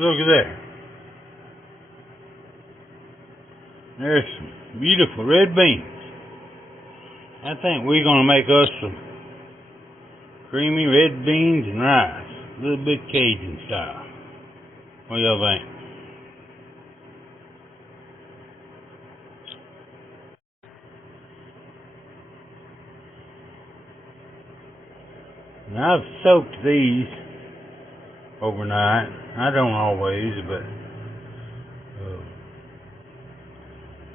Look at that. There's some beautiful red beans. I think we're going to make us some creamy red beans and rice. A little bit Cajun style. What do y'all think? Now I've soaked these overnight. I don't always, but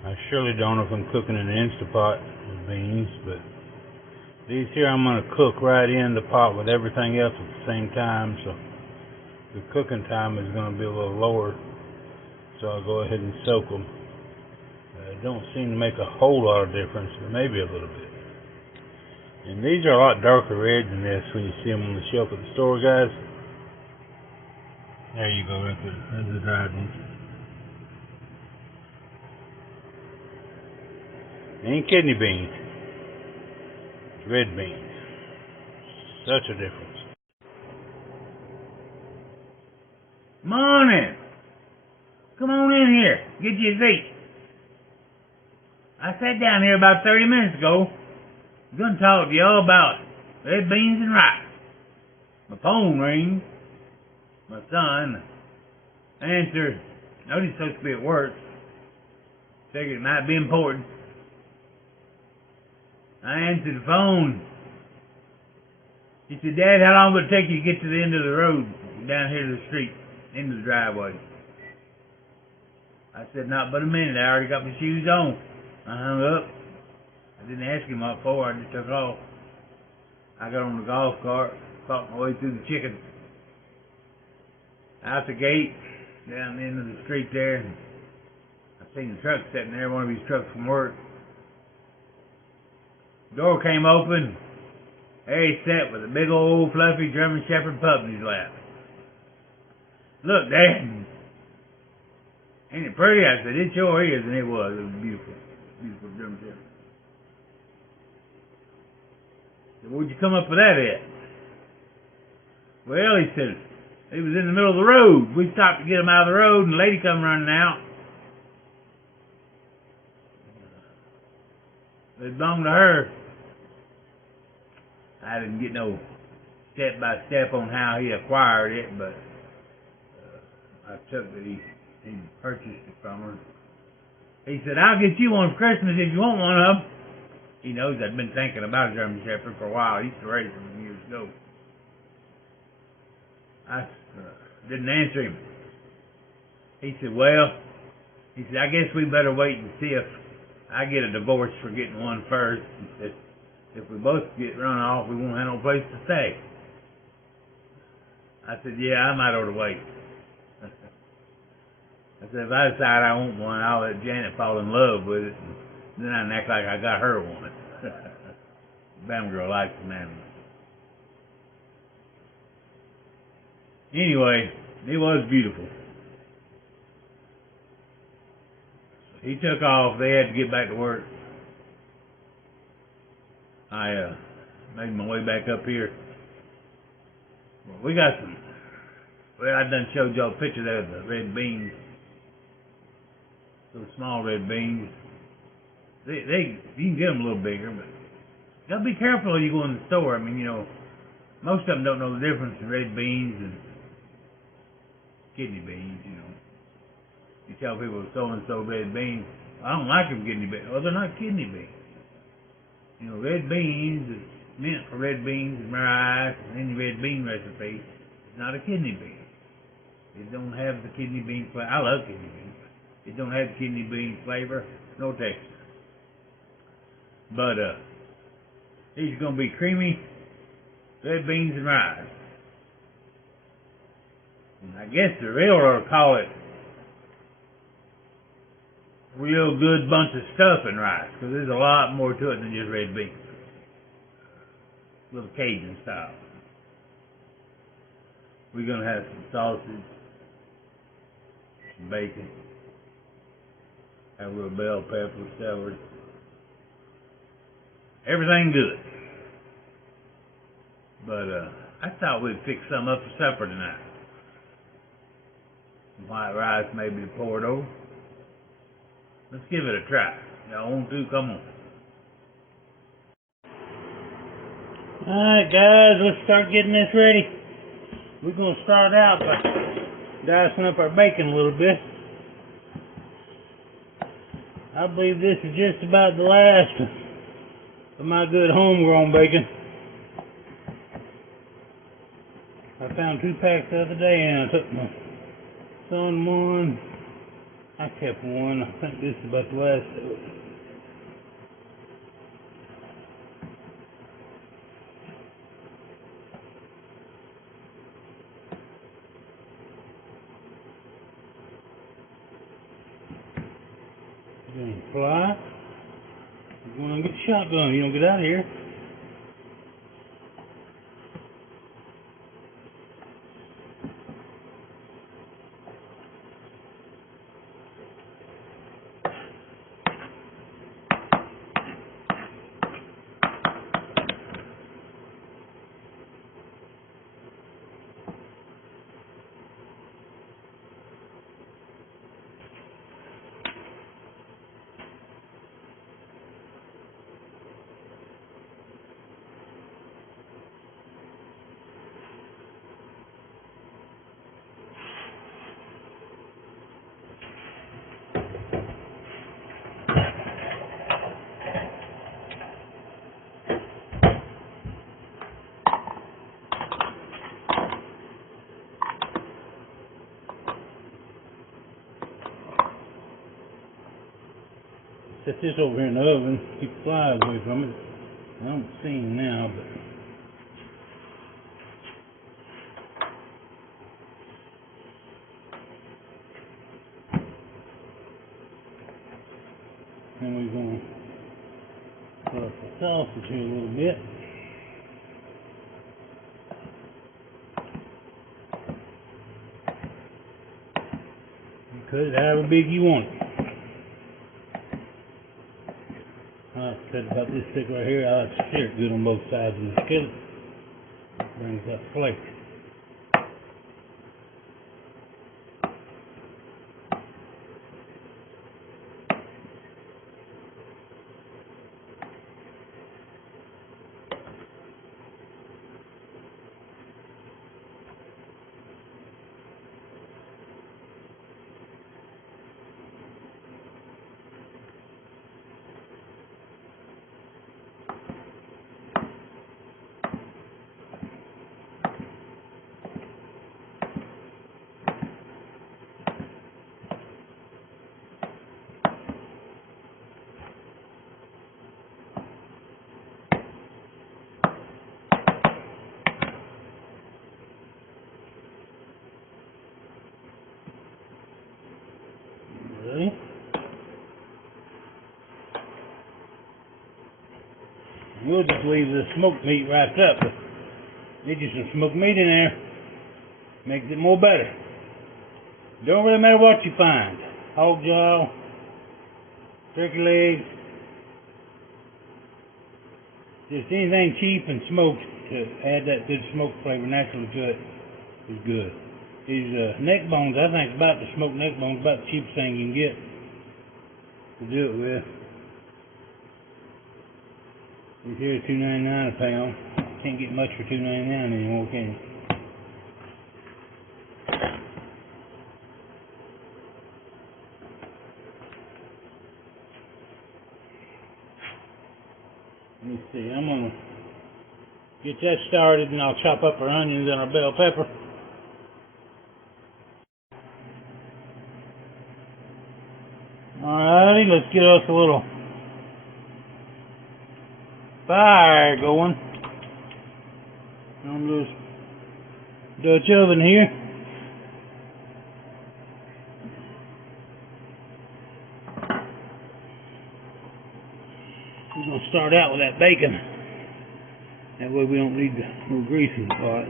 I surely don't if I'm cooking in an Instapot with beans. But these here I'm going to cook right in the pot with everything else at the same time, so the cooking time is going to be a little lower. So I'll go ahead and soak them. It don't seem to make a whole lot of difference, but maybe a little bit. And these are a lot darker red than this when you see them on the shelf at the store, guys. There you go, there's the dried ones. Ain't kidney beans. It's red beans. Such a difference. Morning! Come on in here. Get you a seat. I sat down here about 30 minutes ago. I'm going to talk to y'all about red beans and rice. My phone rings. My son answered. Noticed he's supposed to be at work. Figured it might be important. I answered the phone. He said, Dad, how long will it take you to get to the end of the road, down here to the street, into the driveway? I said, not but a minute. I already got my shoes on. I hung up. I didn't ask him what for. I just took off. I got on the golf cart, fought my way through the chicken. Out the gate, down the end of the street there. And I seen the truck sitting there, one of his trucks from work. Door came open. There he sat with a big old fluffy German Shepherd pup in his lap. Look, Dad. Ain't it pretty? I said, it sure is, and it was. It was beautiful. Beautiful German Shepherd. I said, where'd you come up with that at? Well, he said, he was in the middle of the road. We stopped to get him out of the road, and the lady come running out. It belonged to her. I didn't get no step-by-step on how he acquired it, but I took that he purchased it from her. He said, I'll get you one for Christmas if you want one of them. He knows I'd been thinking about a German Shepherd for a while. I used to raise them years ago. I didn't answer him. He said, well, I guess we better wait and see if I get a divorce for getting one first. He said, if we both get run off, we won't have no place to stay. I said, yeah, I might ought to wait. I said, if I decide I want one, I'll let Janet fall in love with it, and then I can act like I got her one. Bam girl likes an animal. Anyway, it was beautiful. He took off. They had to get back to work. I made my way back up here. Well, we got some. Well, I done showed y'all a picture there of the red beans. Those small red beans. You can get them a little bigger, but you gotta be careful when you go in the store. I mean, you know, most of them don't know the difference in red beans and kidney beans. You know, you tell people so and so red beans. I don't like them kidney beans. Well, they're not kidney beans. You know, red beans is meant for red beans and rice and any red bean recipe. It's not a kidney bean. It don't have the kidney bean flavor. I love kidney beans. It don't have kidney bean flavor, no texture. But these are gonna be creamy red beans and rice. And I guess the realtor will call it real good bunch of stuff in rice, because there's a lot more to it than just red beans. A little Cajun style. We're gonna have some sausage, some bacon, have a little bell pepper, celery. Everything good. But I thought we'd fix some up for supper tonight. Some white rice maybe to pour it over. Let's give it a try. Y'all want to? Come on. Alright guys, let's start getting this ready. We're going to start out by dicing up our bacon a little bit. I believe this is just about the last of my good homegrown bacon. I found 2 packs the other day and I took my son one. I kept one. I think this is about the last of it. You're gonna fly. You're gonna get the shotgun. You don't get out of here. Set this over here in the oven, keep the flies away from it. I don't see them now, but then we're going to put up the sausage here a little bit. You cut it however big you want it. I like to cut about this thick right here. I like to sear it good on both sides of the skillet. Brings that flavor. We'll just leave the smoked meat wrapped up, but get you some smoked meat in there, makes it more better. Don't really matter what you find. Hog jaw, turkey legs, just anything cheap and smoked to add that good smoked flavor naturally to it is good. These neck bones, I think about the smoked neck bones, about the cheapest thing you can get to do it with. These here are $2.99 a pound. Can't get much for $2.99 anymore, can you? Let me see, I'm gonna get that started and I'll chop up our onions and our bell pepper. Alrighty, let's get us a little fire going on this Dutch oven here. We're going to start out with that bacon. That way we don't need no grease in the pot.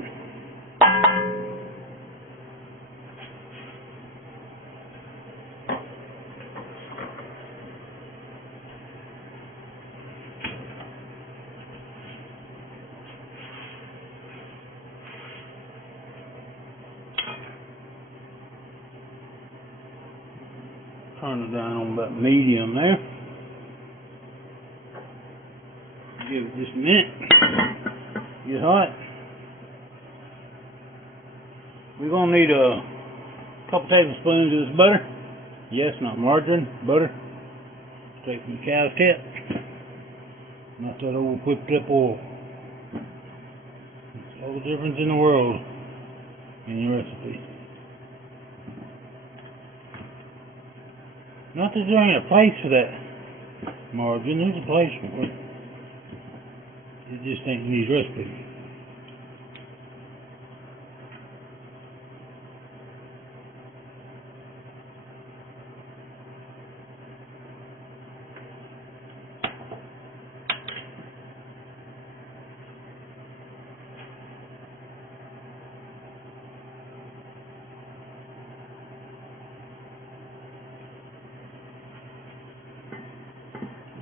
Turn it down on about medium there. Give it just a minute. Get hot. We're going to need a couple tablespoons of this butter. Yes, not margarine, butter. Straight from the cow's tip. Not that old whipped up oil. Makes all the difference in the world in your recipe. Not that there ain't a place for that margarine. There's a place for it. It just ain't in these recipes.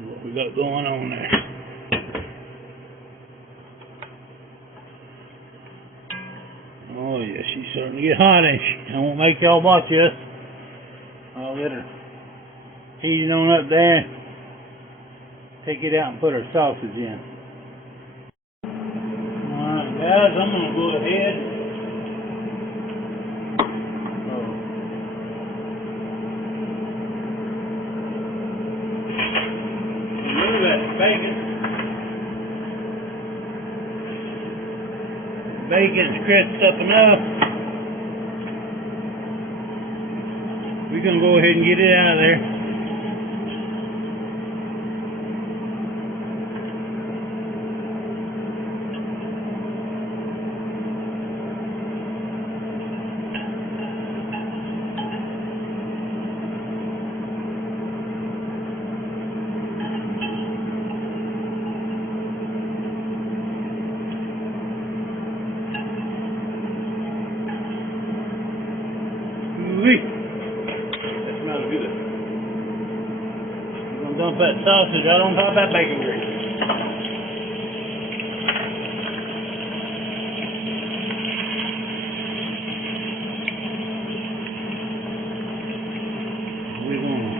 What we got going on there? Oh yeah, she's starting to get hot, ain't she? I won't make y'all watch this. I'll let her heat it on up there. Take it out and put her sausage in. Alright guys, I'm gonna go ahead. Remove that bacon. Bacon's crisped up enough. We're going to go ahead and get it out of there. That smells good. I'm going to dump that sausage out on top of that bacon grease. We're going to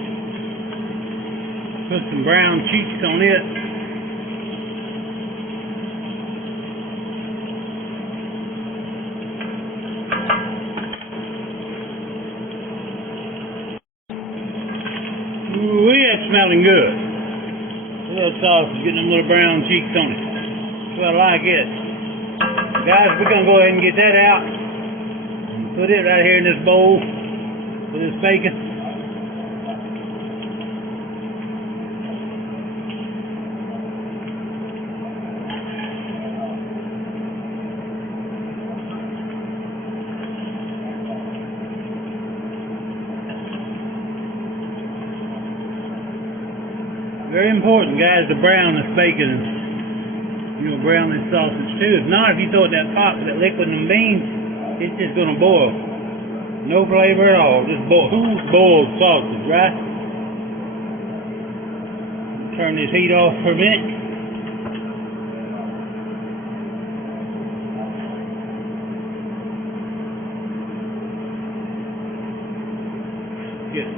put some brown cheeks on it. That's smelling good. A little sausage, getting them little brown cheeks on it. That's what I like it. Guys, we're going to go ahead and get that out. And put it right here in this bowl with this bacon. Very important, guys, to brown this bacon. You know, brown this sausage too. If not, if you throw it in that pot with that liquid and beans, it's just going to boil. No flavor at all. Just boiled sausage, right? Turn this heat off for a minute. Good.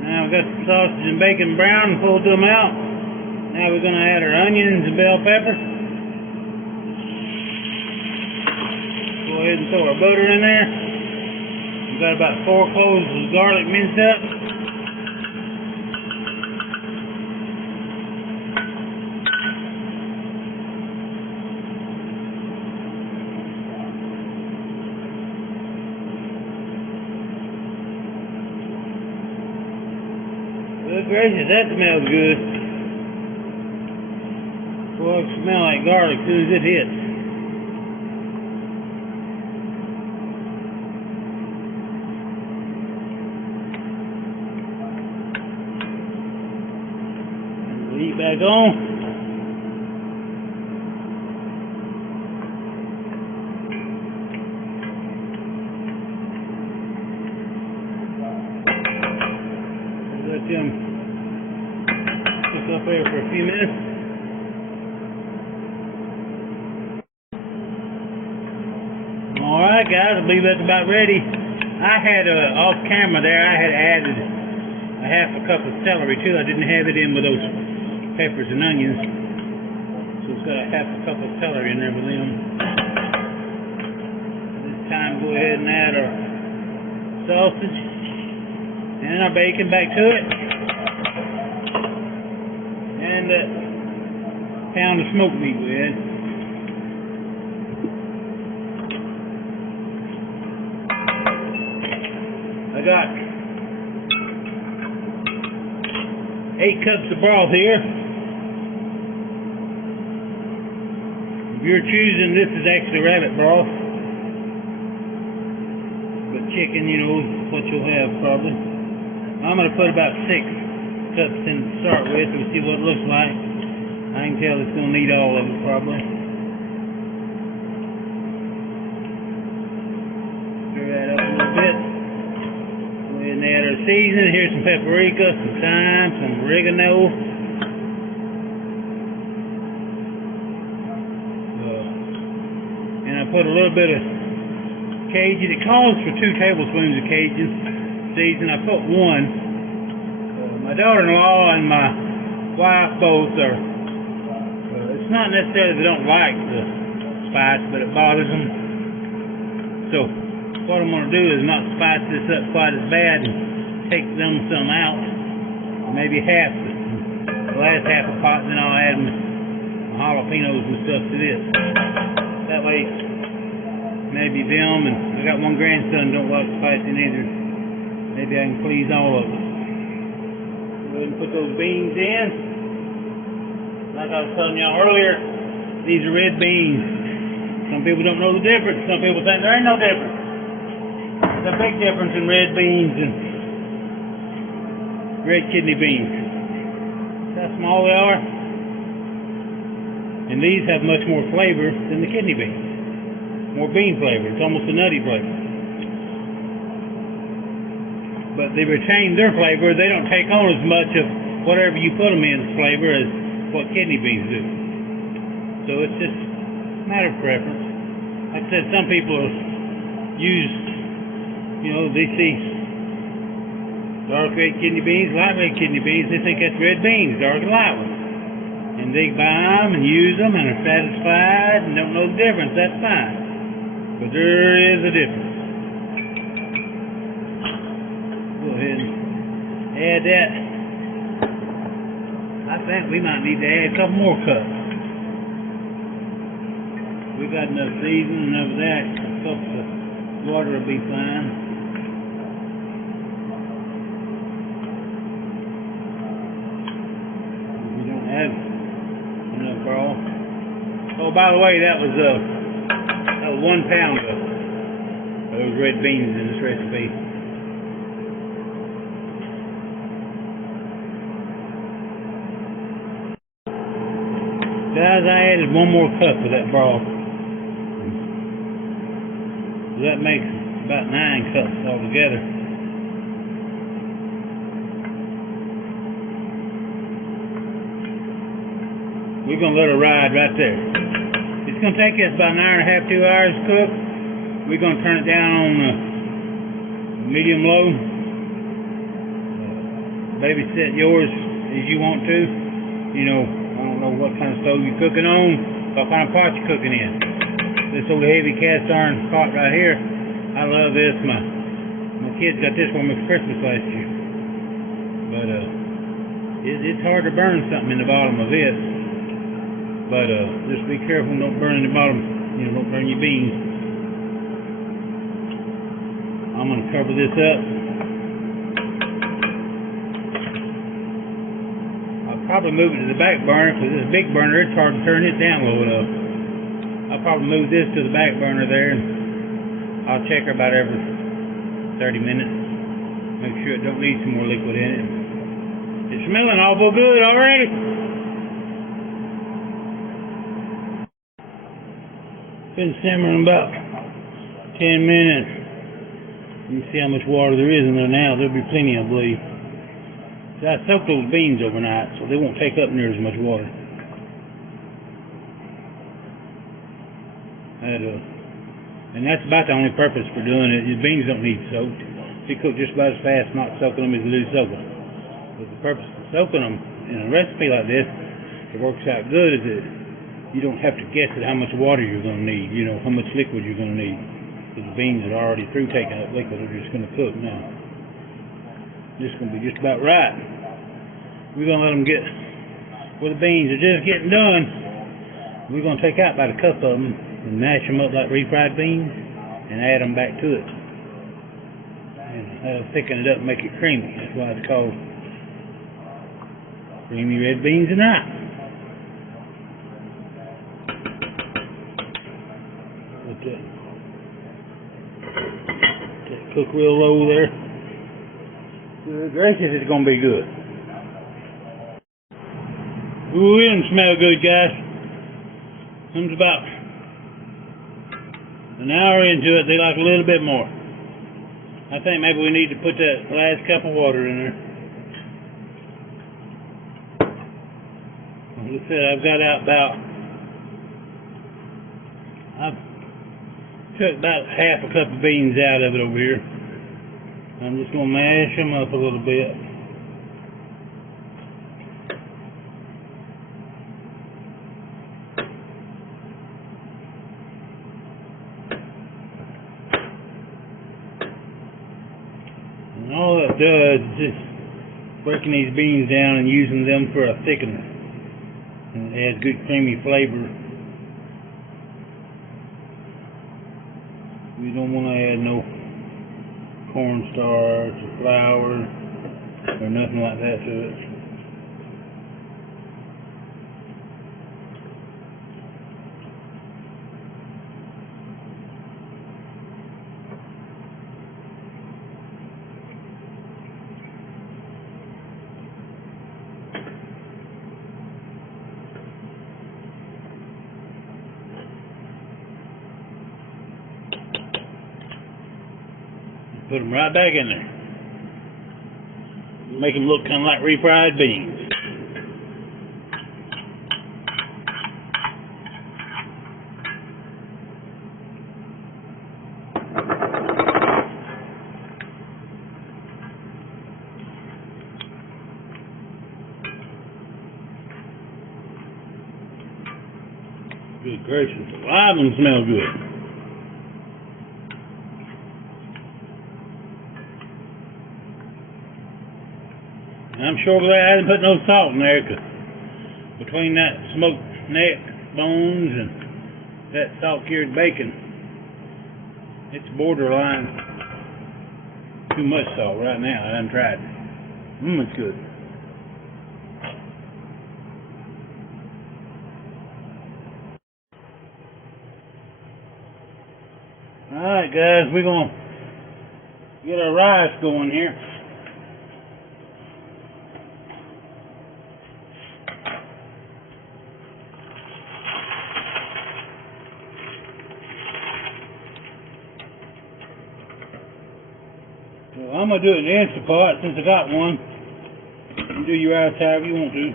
Now we've got the sausage and bacon brown and pulled them out. Now we're going to add our onions and bell pepper. Go ahead and throw our butter in there. We've got about 4 cloves of garlic minced up. Good gracious, that smells good. Boy, it smells like garlic as soon as it hits. Heat back on. Let them cook up there for a few minutes. Alright guys, I believe that's about ready. I had off camera there, I had added a half a cup of celery too. I didn't have it in with those peppers and onions. So it's got a half a cup of celery in there with them. This time go ahead and add our sausage and our bacon back to it. And that pound of smoked meat we had. I got 8 cups of broth here. If you're choosing, this is actually rabbit broth. But chicken, you know, what you'll have probably. I'm going to put about 6 cups in to start with and see what it looks like. I can tell it's going to need all of it probably. Stir that up a little bit. And add our seasoning. Here's some paprika, some thyme, some oregano. And I put a little bit of Cajun. It calls for 2 tablespoons of Cajun seasoning. I put 1. My daughter-in-law and my wife both are. It's not necessarily they don't like the spice, but it bothers them. So what I'm going to do is not spice this up quite as bad and take them some out, maybe half the last half a pot, then I'll add my jalapenos and stuff to this. That way, maybe them, and I got one grandson don't like spicy neither. Maybe I can please all of them. Go ahead and put those beans in. Like I was telling y'all earlier, these are red beans. Some people don't know the difference. Some people think there ain't no difference. There's a big difference in red beans and red kidney beans. That's how small they are. And these have much more flavor than the kidney beans. More bean flavor. It's almost a nutty flavor. But they retain their flavor. They don't take on as much of whatever you put them in flavor as what kidney beans do. So it's just a matter of preference. Like I said, some people use, you know, they see dark red kidney beans, light red kidney beans, they think that's red beans, dark and light ones. And they buy them and use them and are satisfied and don't know the difference, that's fine. But there is a difference. Go ahead and add that. I think we might need to add a couple more cups. We got enough seasoning, enough of that. A cup of water will be fine. We don't have enough broth. Oh, by the way, that was 1 pound of those red beans in this recipe. Guys, I added 1 more cup of that broth. So that makes about 9 cups altogether. We're going to let it ride right there. It's going to take us about 1 hour and a half, 2 hours to cook. We're going to turn it down on medium low. Maybe set yours as you want to. You know, I don't know what kind of stove you're cooking on, what kind of pot you're cooking in. This old heavy cast iron pot right here, I love this. My kids got this for me for Christmas last year. But it's hard to burn something in the bottom of this. But just be careful, don't burn in the bottom. You know, don't burn your beans. I'm going to cover this up. I'll probably move it to the back burner because this big burner, it's hard to turn it down low enough. I'll probably move this to the back burner there, and I'll check her about every 30 minutes. Make sure it don't need some more liquid in it. It's smelling awful good already. Been simmering about 10 minutes. You can see how much water there is in there now. There'll be plenty, I believe. So I soaked those beans overnight, so they won't take up near as much water. And that's about the only purpose for doing it. Your beans don't need soaked. They cook just about as fast not soaking them as they do soaking. But the purpose of soaking them in a recipe like this, it works out good, is that you don't have to guess at how much water you're going to need, you know, how much liquid you're going to need. Because the beans are already through taking up liquid, they're just going to cook now. This is going to be just about right. We're going to let them get, where the beans are just getting done, we're going to take out about a cup of them and mash them up like refried beans and add them back to it. And that'll thicken it up and make it creamy. That's why it's called creamy red beans and rice. Let that cook real low there. Good gracious, it's going to be good. Ooh, it doesn't smell good, guys. Comes about an hour into it, they like a little bit more. I think maybe we need to put that last cup of water in there. Like I said, I've got out I've took about half a cup of beans out of it over here. I'm just going to mash them up a little bit. And all that does is just breaking these beans down and using them for a thickener. And it adds good creamy flavor. We don't want to add no cornstarch or flour or nothing like that to it. Put them right back in there. Make them look kind of like refried beans. Good gracious, a lot of them smell good. I'm sure glad I didn't put no salt in there, because between that smoked neck bones and that salt-cured bacon, it's borderline too much salt right now. I done tried it. It's good. Alright guys, we're going to get our rice going here. Well, I'm going to do it in the Instant Pot since I got one. You can do your rice however you want to.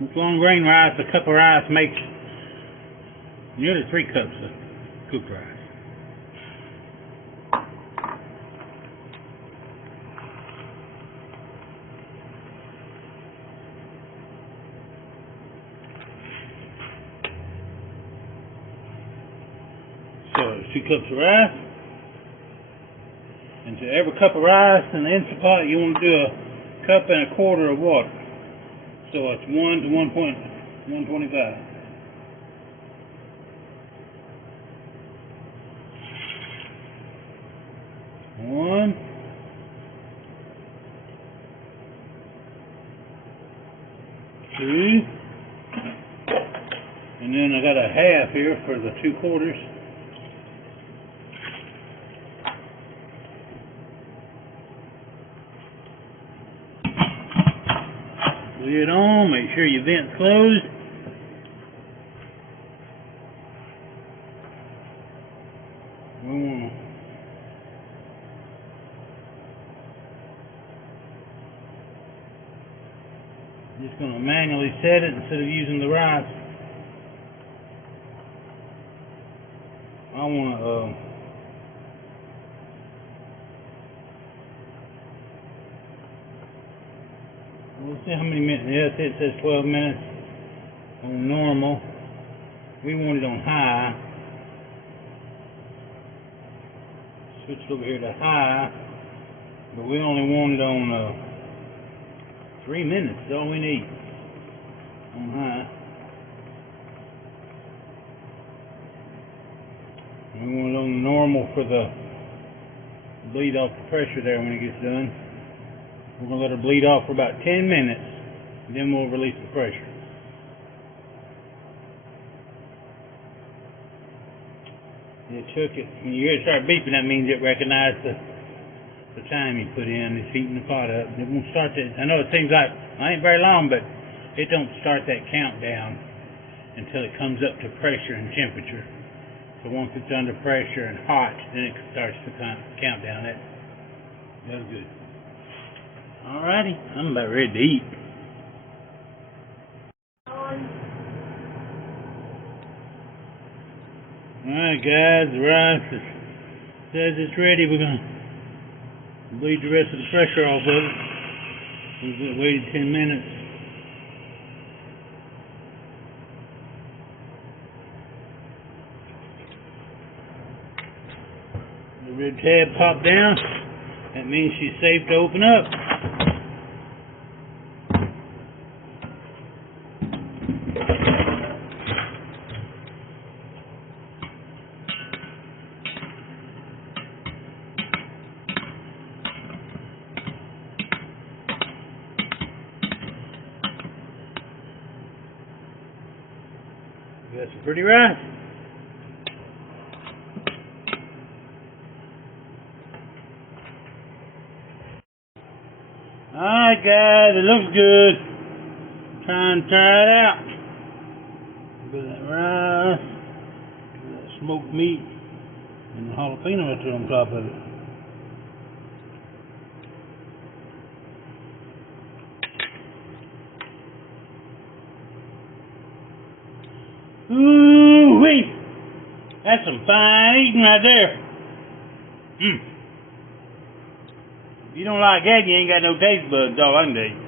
This long grain rice, a cup of rice makes nearly 3 cups of cooked rice. So 2 cups of rice, and to every cup of rice in the Instant Pot you want to do a cup and a quarter of water. So it's 1 to 1.125. One, two, and then I got a half here for the 2 quarters. Lid on, make sure your vent's closed. Just going to manually set it instead of using the rice. I want to we'll see how many minutes. Yes, it says 12 minutes on normal. We want it on high. Switch it over here to high, but we only want it on 3 minutes. That's all we need on high. And we want it on normal for the bleed off the pressure there when it gets done. We're going to let her bleed off for about 10 minutes, and then we'll release the pressure. It took it. When you hear it start beeping, that means it recognized the time you put in. It's heating the pot up. It won't start that. I know it seems like I ain't very long, but it don't start that countdown until it comes up to pressure and temperature. So once it's under pressure and hot, then it starts to count down. That's good. Alrighty, I'm about ready to eat. Alright guys, the rice says it's ready. We're going to bleed the rest of the pressure off of it. We've waited 10 minutes. The red tab popped down. That means she's safe to open up. Got some pretty rice. Alright guys, it looks good. Try it out. Look at that rice. Look at that smoked meat. And the jalapeno right there on top of it. Ooh-wee! That's some fine eating right there. If you don't like that, you ain't got no taste buds, all I can tell you.